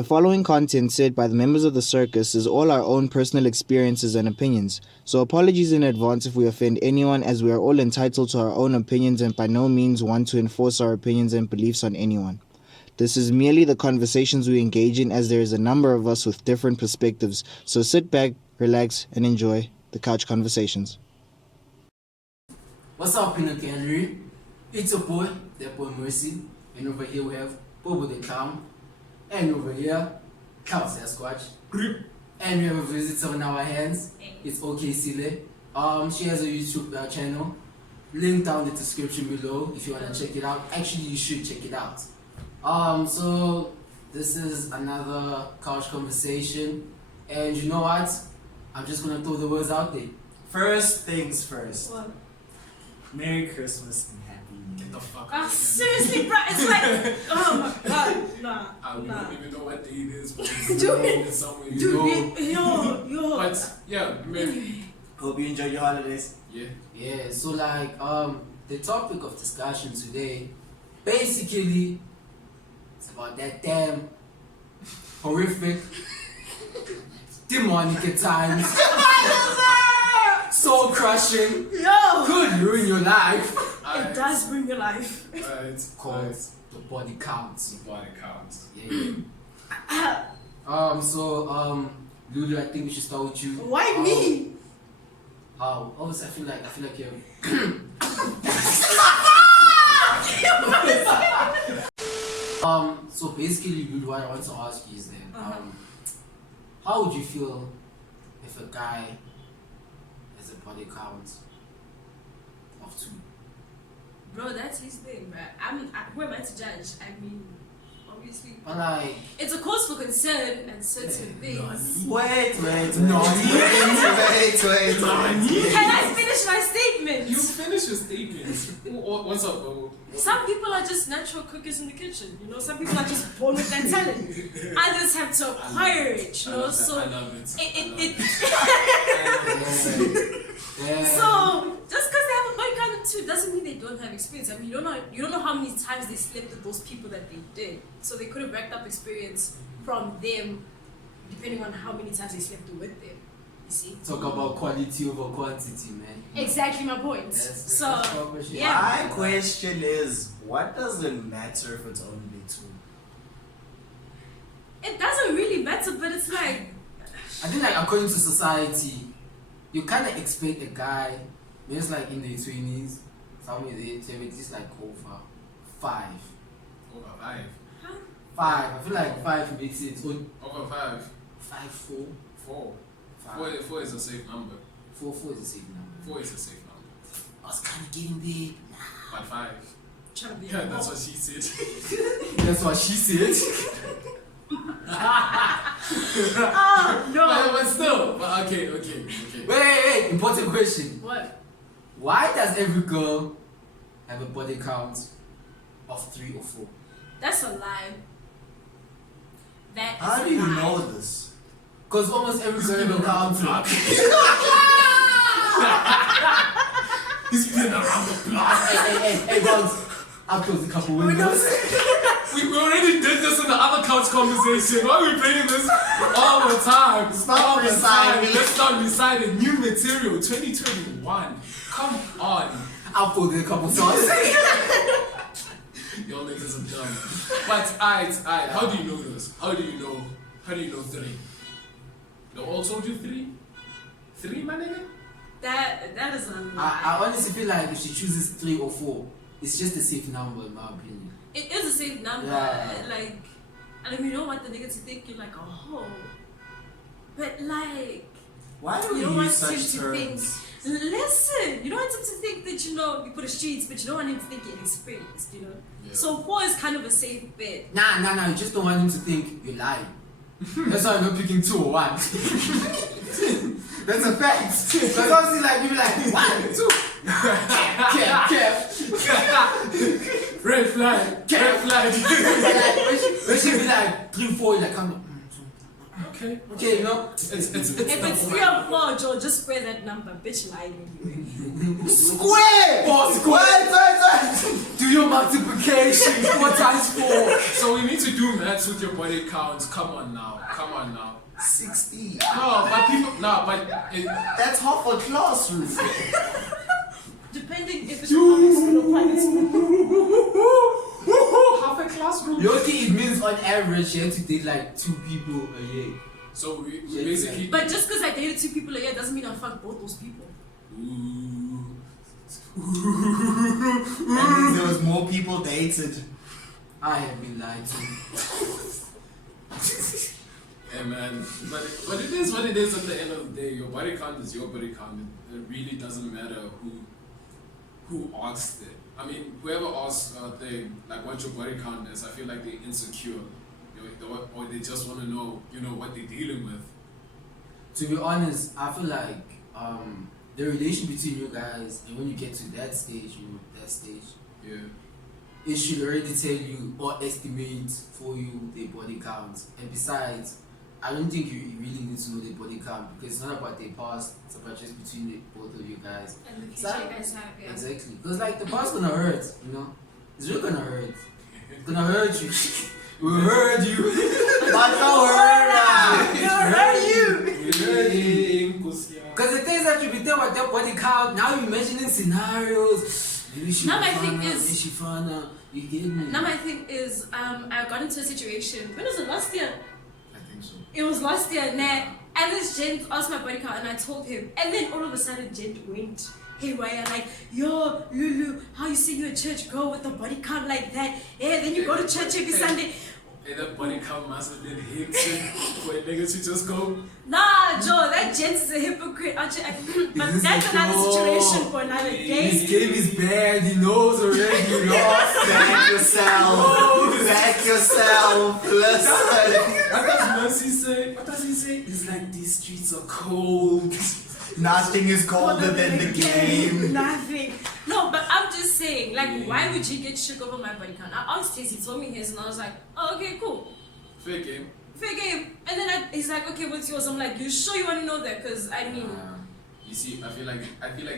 The following content said by the members of the circus is all our own personal experiences and opinions, so apologies in advance if we offend anyone, as we are all entitled to our own opinions and by no means want to enforce our opinions and beliefs on anyone. This is merely the conversations we engage in, as there is a number of us with different perspectives, so sit back, relax, and enjoy the couch conversations. What's up, Peanut Gallery? It's your boy, that boy Mercy, and over here we have Bobo the Clown, and over here, Cloud Sasquatch, and we have a visitor on our hands. It's ok.siile. She has a YouTube channel, link down in the description below if you want to check it out. Actually, you should check it out. So this is another couch conversation, and you know what? I'm just gonna throw the words out there. First things first. What? Merry Christmas and Happy New Year. Get the fuck Ah, out. seriously, bro, it's like, oh my god, nah. We don't even know what day it is, but Dude, it's somewhere, you know. Dude, yo. But yeah, Merry. Hope you enjoy your holidays. Yeah, so like the topic of discussion today basically it's about that damn horrific demonic at times soul crushing Yo! could ruin your life It does bring your life. It's called the body counts. body counts. Yeah. Lulu, I think we should start with you. Why me? How? Obviously, I feel like you're. So basically, Lulu, what I want to ask you is then, how would you feel if a guy has a body count of 2? Bro, that's his thing, man. Who am I to judge? I mean, obviously. But like, It's a cause for concern and certain things. Wait. Nani? Can I finish my statement? You finish your statement. What's up, bro? Some people are just natural cookers in the kitchen, you know. Some people are just born with that talent. Others have to acquire it, you know. So I love it. Yeah. So just because they have a body count of 2 doesn't mean they don't have experience. I mean, you don't know how many times they slept with those people that they did. So they could have racked up experience from them, depending on how many times they slept with them. You see? Talk about quality over quantity, man. Exactly my point. That's So proper shit. yeah. My question is, what does it matter if it's only 2? It doesn't really matter, but it's like, I think like according to society, you kind of expect a guy, when it's like in their 20s, somewhere in their 70s, like over 5. Over 5. 5. I feel like 5 makes it. Over 5. 5, 4. 4. 5. 4 is a safe number. 4 is a safe number. 4 is a safe number. I was kind of getting there. But 5. trying to be Yeah, that's what she said. That's what she said. oh no. But still. But okay. Wait. Important question. What? Why does every girl have a body count of 3 or 4? That's a lie. That is How a do you lie. know this? Because almost every girl have a count. He's been around the block. Hey, guys. I've closed a couple windows. We already did this in the other couch conversation. Why are we playing this all the time? Stop All the time. reciting. Let's start reciting new material 2021. Come on. I've closed a couple songs. Y'all niggas are dumb. But alright. How do you know this? How do you know 3? They all told you 3? 3, my nigga? That is a lie. I honestly feel like if she chooses 3 or 4, it's just a safe number in my opinion. It is a safe number. Yeah. Like, I mean, you don't want the nigga to think you're like a hoe. But like, Why do you we don't want use him such to think. terms? Listen, you don't want him to think that you put the streets, but you don't want him to think you're experienced. Yeah. So 4 is kind of a safe bet. Nah, you just don't want him to think you're lying. That's why I'm not picking 2 or 1. That's a fact. Because obviously, like, you be like, 1, 2. Cap. Red flag. When she be like 3, 4, you're like, come on. Okay. Okay, you know, It's If it's the 3 or 4, Joe, just square that number. Bitch lying anyway. Square! Four Square! do your multiplication. 4 times 4. So we need to do maths with your body counts. Come on now. 60. No, but people. No, but it, That's half a classroom. Depending if it's a public school or private school. half a classroom. Yoki, it means on average you have to date like 2 people a year. So we Yeah, basically. But just because I dated 2 people a year doesn't mean I fucked both those people. Ooh. That means there was more people dated. I have been lied to. Yeah, man. But it is what it is at the end of the day. Your body count is your body count. It really doesn't matter who asked it. I mean, whoever asks like what your body count is, I feel like they're insecure. Or they just want to know, what they're dealing with. To be honest, I feel like the relation between you guys, and when you get to that stage, Yeah. it should already tell you or estimate for you the body count. And besides, I don't think you really need to know the body count because it's not about their past, it's about just between the both of you guys. And the future you guys have, yeah. Exactly. Because like the past gonna hurt, It's really gonna hurt. It's gonna hurt you. We'll hurt you. But no hurt. It'll hurt you! Because the things that you be telling about that body count, now you're imagining scenarios. Maybe she Now my fun, thing maybe is- she fun, you get me? Now my thing is, I got into a situation. When was it? Last year? I think so. It was last year, and this gent asked my body count, and I told him. And then all of a sudden, gent went haywire, like, yo, Lulu, how you see you a church girl with a body count like that? Yeah, then you go to church every Sunday. And that body count must have been hectic for a nigga to just go. Nah, Joe, that gent is a hypocrite. But that's another situation for another This day. game is bad, he knows already, you know? Back yourself. Back yourself. Listen. What does Mercy say? It's like these streets are cold. Nothing is colder than the game. Nothing. No, but I'm just saying, like, why would you get shook over my body count? I asked his, he told me his, and I was like, oh, okay, cool. Fair game. Fair game. And then he's like, okay, what's yours? I'm like, you sure you want to know that? Because, I mean, You see, I feel like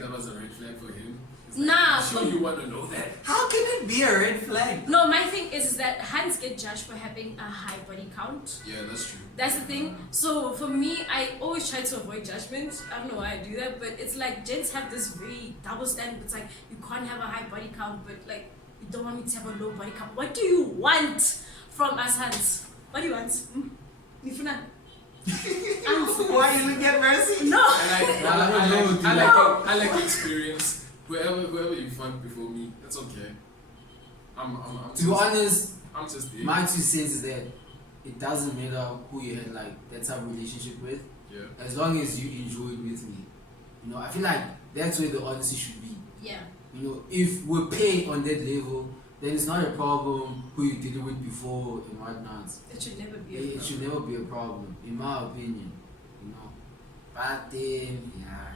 that was a red flag for him. It's Nah, you sure but- you want to know that? How can it be a red flag? no, my thing is that hands get judged for having a high body count. Yeah, that's true. That's the thing. So for me, I always try to avoid judgment. I don't know why I do that, but it's like gents have this very double standard. It's like you can't have a high body count, but like you don't want me to have a low body count. What do you want from us hands? What do you want? Nifuna? Why you looking at Mercy? No. I like experience. Whoever you fucked before me, that's okay. To be honest, I'm just there. my 2 cents is that it doesn't matter who you had like that type of relationship with, Yeah. as long as you enjoy it with me. I feel like that's where the honesty should be. Yeah. If we're paid on that level, then it's not a problem who you did it with before and whatnot. It should never be. It should never be a problem, in my opinion. But then, yeah.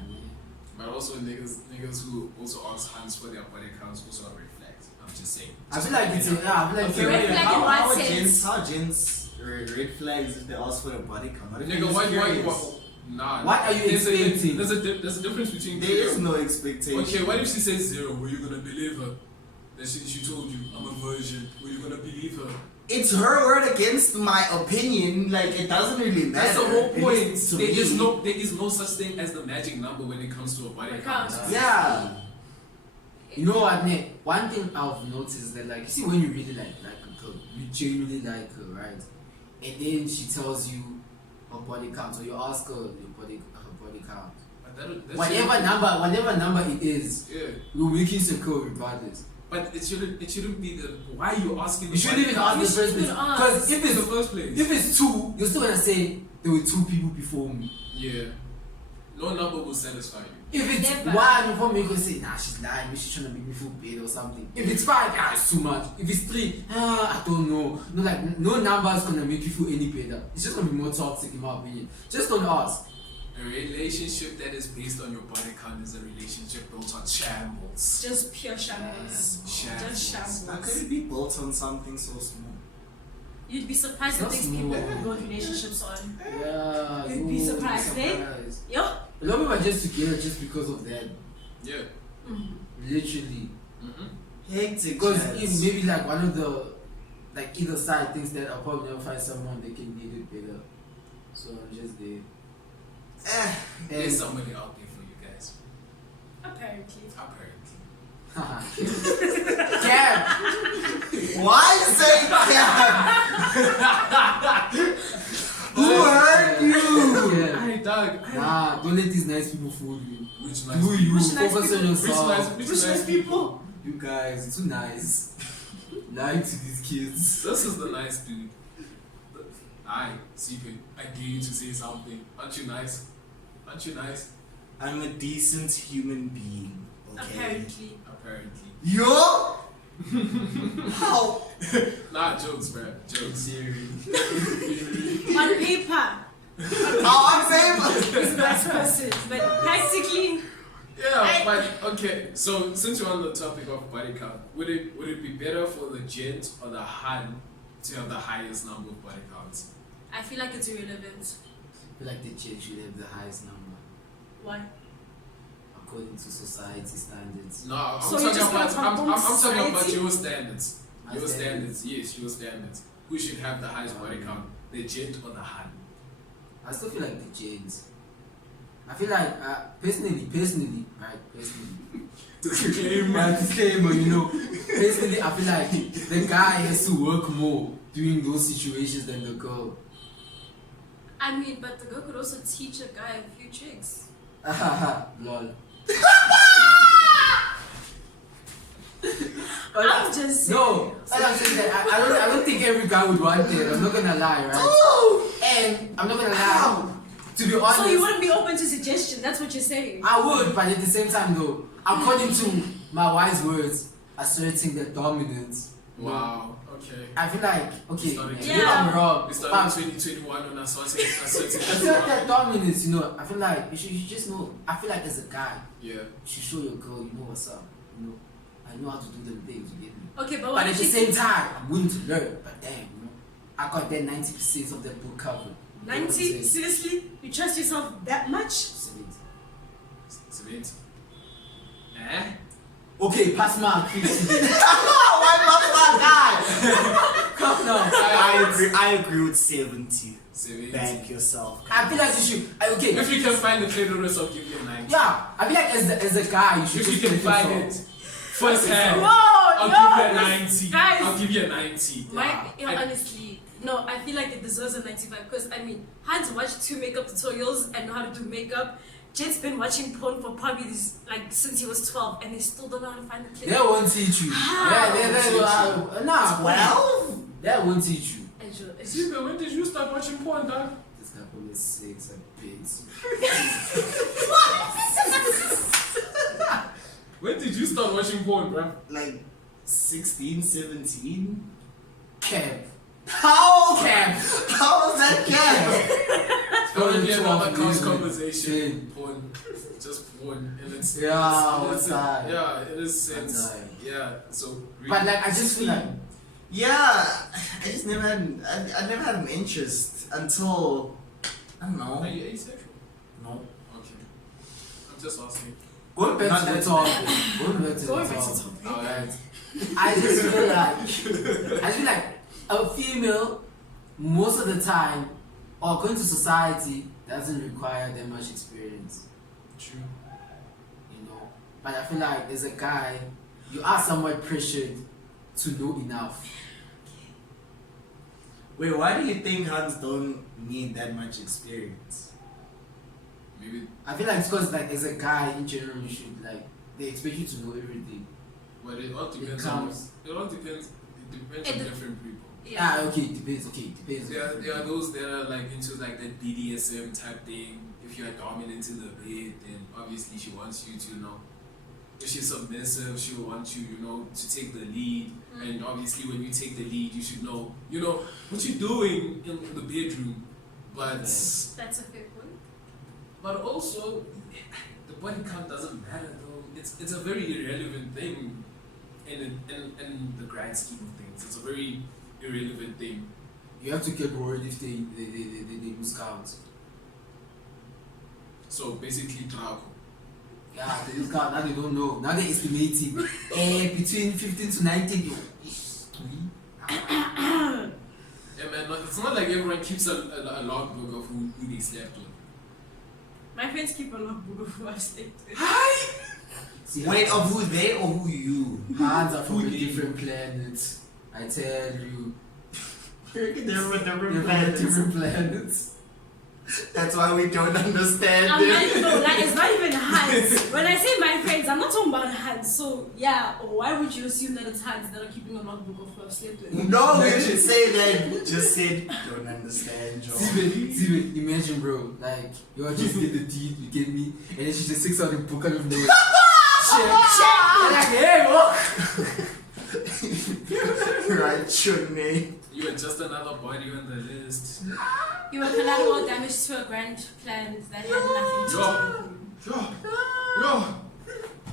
But also niggas who also ask hands for their body counts also are red flags. I'm just saying. I feel like it's a Red flag in How what gents, sense? how gents red flags if they ask for a body count? What if Nigga, you're why? curious? Nah. What are you expecting? There's a difference between. There is no expectation. Okay, what if she says 0? Were you gonna believe her? That she told you I'm a virgin. Were you gonna believe her? It's her word against my opinion. Like, it doesn't really matter. That's the whole point. It's to There me. is no such thing as the magic number when it comes to a body count. Yeah. You know what, man? One thing I've noticed is that, like, you see, when you really like a girl, you genuinely like her, right? And then she tells you her body count, or you ask her her body count. But that Whatever number it is, yeah. you're making secure regardless. But it shouldn't be the why you asking. You shouldn't even ask in the You first shouldn't place. even ask. Because in the first place. if it's 2, you're still gonna say there were 2 people before me. Yeah. No number will satisfy you. If it's Never. 1 before me, you can say, nah, she's lying, maybe she's trying to make me feel bad or something. If it's 5, it's too much. If it's 3, I don't know. No number is gonna make you feel any better. It's just gonna be more toxic in my opinion. Just don't ask. A relationship that is based on your body count is a relationship built on shambles. Just pure shambles. Shambles. Just How could shambles. it be built on something so small? You'd be surprised the That's things people more. go in relationships on. Yeah. You'd be surprised, eh? surprised. Yo. A lot of people are just together just because of that. Yeah. Literally. Mm-hmm. Hectic. Because chats. if maybe like one of the like either side thinks that I'll probably never find someone that can make it better. So I'm just there. There's And somebody out there for you guys. Apparently. Apparently. Cam! Why you saying Cam? Who hurt you? Yeah. Hey, dog. Nah, don't let these nice people fool you. Which Do nice you Which nice focus on people? yourself? Which nice people? You guys, it's too nice. Lying to these kids. This is the nice dude. Aye, secret. I dare you to say something. Aren't you nice? Aren't you nice? I'm a decent human being. Okay. Apparently. Apparently. Yo? How? Nah, jokes, bruh. Jokes. On paper, How I'm he's saying? a nice person, but practically, Yeah, but okay. So since we're on the topic of body count, would it be better for the gent or the Han to have the highest number of body counts? I feel like it's irrelevant. I feel like the church should have the highest number Why? according to society standards. No, I'm So you talking just about gonna I'm talking society? about your standards. My Your standards. standards, yes, your standards. Who should have the highest body count? The gent or the Han? I still feel like the James. I feel like personally, right? Disclaimer, you know. Personally, I feel like the guy has to work more during those situations than the girl. I mean, but the girl could also teach a guy a few tricks. Lol. I'm just saying. No, all I'm saying that I don't think every guy would want it. I'm not gonna lie, right? And I'm not gonna lie. To be honest, So you wouldn't be open to suggestion? That's what you're saying. I would, but at the same time, though, according to my wise words, asserting their dominance. Wow. Okay. I feel like okay, Starting maybe Yeah. I'm wrong. We But started 2021 on asserting assert that dominance, you know. I feel like you should just know. I feel like as a guy, Yeah. you should show your girl, you know what's up. You know, I know how to do them things. You get me. Okay, but But what at if the she same time, I'm willing to learn. But damn, you know, I got that 90% of that book covered. 90? Seriously? You trust yourself that much? 70. 70. Eh? Okay, pass mark. Why not my guy? Come now. I agree with 70. 70. Bank yourself. I feel like you should. Okay. If you can find the clitoris, I'll give you a 90. Yeah, I feel like as a guy, you should If you just can let find yourself- it first hand, No, I'll no, give you a 90. guys. I'll give you a 90. Honestly, no, I feel like it deserves a 95 because I mean, Hans watched 2 makeup tutorials and know how to do makeup. Jed's been watching porn for probably since he was 12 and they still don't know how to find the They clip. won't teach you. How? Nah, 12? That won't teach you. Ziba, when did you start watching porn, dog? This guy probably 6 and pigs. When did you start watching porn, bro? Like 16, 17? Camp. How? Camp. How was that camp? It's gonna be another close Shit. conversation. Porn. Just porn. And it's, Yeah, it's, what's that? yeah, it is sense. What's that? Yeah, so. But like, I just feel like. Yeah, I just never had. I never had an interest until I don't Are know. you asexual? No. Okay. I'm just asking. Going back Not to the that- topic. Going back to Going the back to topic. topic. Alright. I just feel like a female, most of the time, or going to society, doesn't require that much experience. True. You know. But I feel like as a guy, you are somewhat pressured to know enough. Wait, why do you think Hans don't need that much experience? Maybe. I feel like it's because like as a guy in general, you should like they expect you to know everything. But it all depends It on. comes. It all depends. It depends It on de- different people. Yeah. Ah, okay, it depends. Okay, it depends. There are those that are like into like the BDSM type thing. If you're dominant in the bed, then obviously she wants you to know. If she's submissive, she will want you, to take the lead. And obviously, when you take the lead, you should know, what you're doing in the bedroom. But That's a fair point. but also, the body count doesn't matter though. It's a very irrelevant thing in the grand scheme of things. It's a very irrelevant thing. You have to get worried if they lose count. So basically, Draco. Yeah, they lose count. Now they don't know. Now they're estimating. Between 15 to 19. Yeah, man, it's not like everyone keeps a logbook of who they slept with. My friends keep a logbook of who I've slept with. See, Wait, of who they or who you? hands are from Who a they? different planet. I tell you. They're from They're different from planets. different planets. That's why we don't understand I'm them. not, no, like, it's not even hands. When I say my friends, I'm not talking about hands. So, yeah, why would you assume that it's hands that are keeping a logbook of who I've slept with? No, we should say that. Just said, don't understand, Joe. Steven, imagine, bro. Like, you all just get the deed, you get me, and then she just takes out the book out of nowhere. Check. And like, hey, what? Write your name. You are just another body on the list. You were collateral damage to a grand plan that had nothing to do with you. Yo.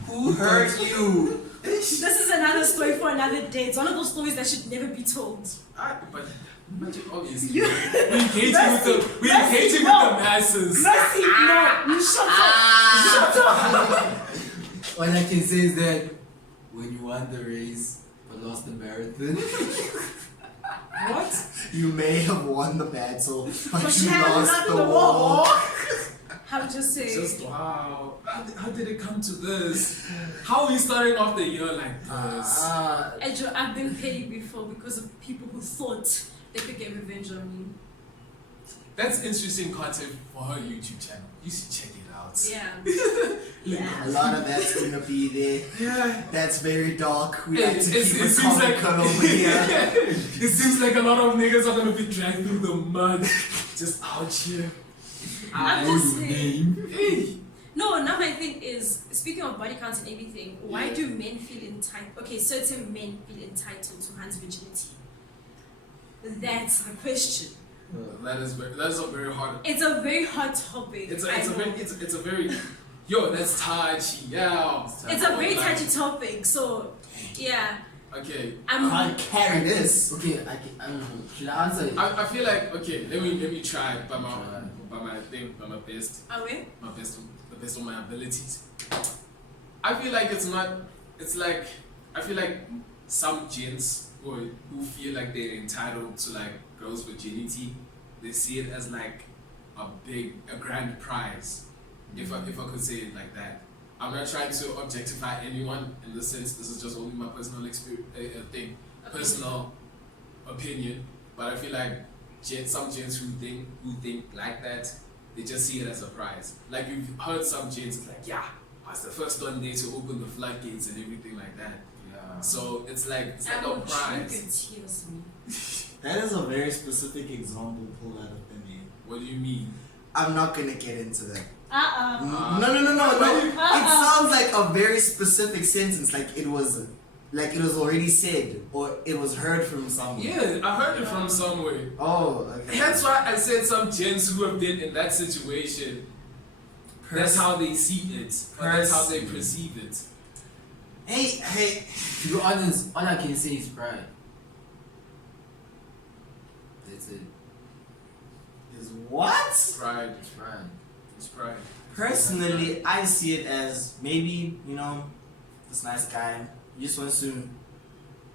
Who hurt you? This is another story for another day. It's one of those stories that should never be told. But obviously, we're engaging with the masses. Mercy, no, you shut up. Shut up. All I can say is that when you won the race but lost the marathon, What? You may have won the battle, but But you you haven't lost won the the war. How to say? Just wow. How did it come to this? How are we starting off the year like this? Ejo, I've been paid before because of people who thought they could get revenge on me. That's interesting content for her YouTube channel. You should check it out. Yeah. A lot of that's gonna be there. Yeah. That's very dark. We Hey, have to it keep seems it like- comical over here. It seems like a lot of niggas are gonna be dragged through the mud. Just out here. I'm know just your saying. name. Hey. No, now my thing is, speaking of body count and everything, why do men feel entitled? Okay, certain men feel entitled to Hans' virginity. That's the question. That is a very hard. It's a very hot topic. It's I a know. very yo, that's touchy. Yeah. It's a very touchy topic. So, yeah, Okay. Can't carry this. Okay, I don't know. Should I answer it? I feel like okay. Let me try by my best. are we? The best of my abilities. I feel like it's not. It's like I feel like some gents who feel like they're entitled to like girls' virginity, they see it as like a grand prize. If I could say it like that. I'm not trying to objectify anyone in the sense. This is just only my personal personal opinion. But I feel like some gents who think like that, they just see it as a prize. Like you've heard some gents it's like, yeah, I was the first one there to open the floodgates and everything like that. Yeah. So it's like I a will prize. drink tears me. That is a very specific example pulled out of thin air. What do you mean? I'm not gonna get into that. Uh-uh. No. It Uh-uh. sounds like a very specific sentence, like it was already said or it was heard from someone. Yeah, I heard it from somewhere. Oh, okay. That's why I said some gents who have been in that situation. That's how they see it. Or that's how they perceive it. Hey. To be honest, all I can say is pride. That's it. Is what? Pride. It's pride. It's pride. Personally, I see it as maybe, this nice guy, he just wants to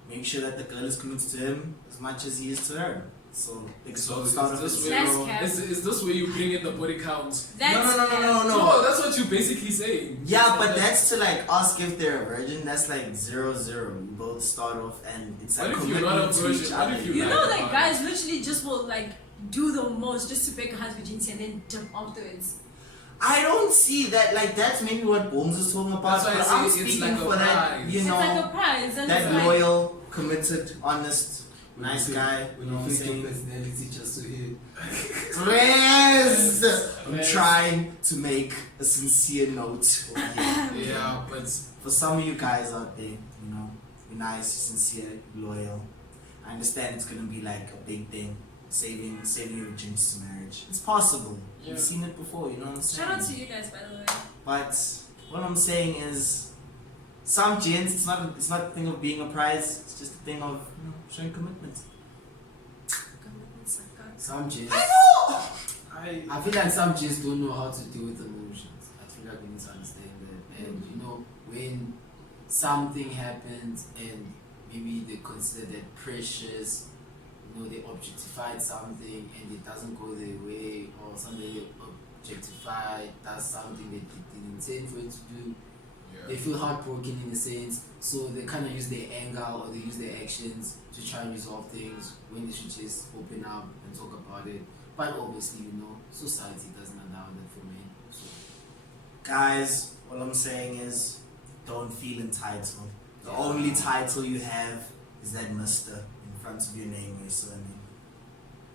make sure that the girl is committed to him as much as he is to her. So, So it's start is off this as where That's zero. cap. is this where you bring in the body count? That's No. No, that's what you're basically saying. Yeah, but that's to like ask if they're a virgin. That's like 0-0. You both start off and it's What like if you're not a commitment to virgin? each What other. if you- You know that guys literally just will like do the most just to break a Hans' virginity and then jump afterwards. I don't see that. Like that's maybe what Bones is talking about. That's why I But say I'm it's speaking like a for that. prize. You It's like a know, prize and that it's like loyal, committed, honest, When nice you guy. When You know you what I'm fake your saying? personality just to hit. Yes! I'm Yes. trying to make a sincere note over here. Yeah, but For some of you guys out there, you're nice, sincere, loyal. I understand it's gonna be like a big thing, saving your dreams to marriage. It's possible. Yeah. You've seen it before, you know what I'm saying? shout out to you guys by the way. But what I'm saying is, some gents, it's not a thing of being a prize. It's just a thing of showing commitment. Some J's. I I feel like some J's don't know how to deal with emotions. I feel like we need to understand that. And you know, when something happens and maybe they consider that precious, you know, they objectified something and it doesn't go their way, or something they objectified does something that they didn't intend for it to do. They feel heartbroken in a sense, so they kind of use their anger or they use their actions to try and resolve things when they should just open up and talk about it. But obviously, you know, society doesn't allow that for men. So Guys, all I'm saying is don't feel entitled. The only title you have is that Mr. in front of your name or your surname.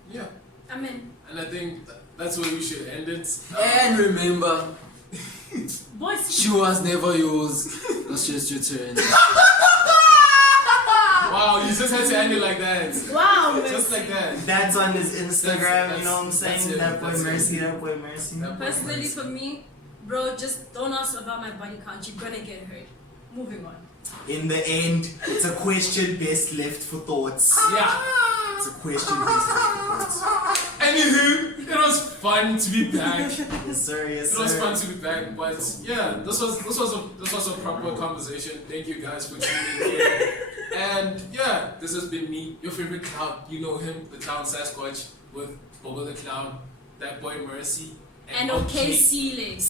yeah. Amen. And I think that's where we should end it. and remember, Boys, she was never yours. It's just your turn. Wow, you just had to end it like that. wow, Just like that. That's on his Instagram, That's- you know what I'm that's saying? it, That boy that's it. Mercy, that boy Mercy. That boy Personally, Mercy. for me, bro, just don't ask about my body count. You're gonna get hurt. Moving on. In the end, it's a question best left for thoughts. Yeah. It's a question best left for thoughts. Anywho, it was fun to be back. Yes, sir, yes, It was sir. fun to be back, but yeah, this was a proper conversation. Thank you guys for tuning in. And yeah, this has been me, your favorite clown. You know him, the clown Sasquatch, with Bobo the Clown, that boy Mercy, And ok.siile.